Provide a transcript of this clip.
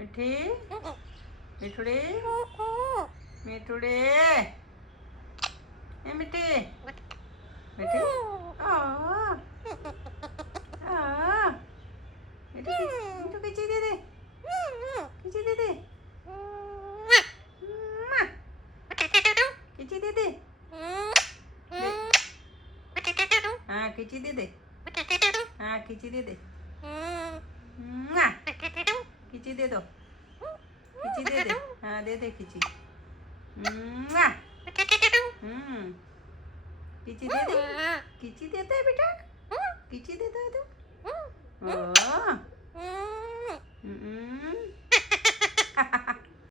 मिठी मिठुडे मिठुडे ए मिठी मिठी आ आ मिठू मिठू किची दे दे किची दे दे किची दे दे हाँ किची दे दे हाँ किची दे दे किची दे दो किची दे दे हाँ दे दे किची किची दे दे किची देता है बेटा किची देता है तू ओ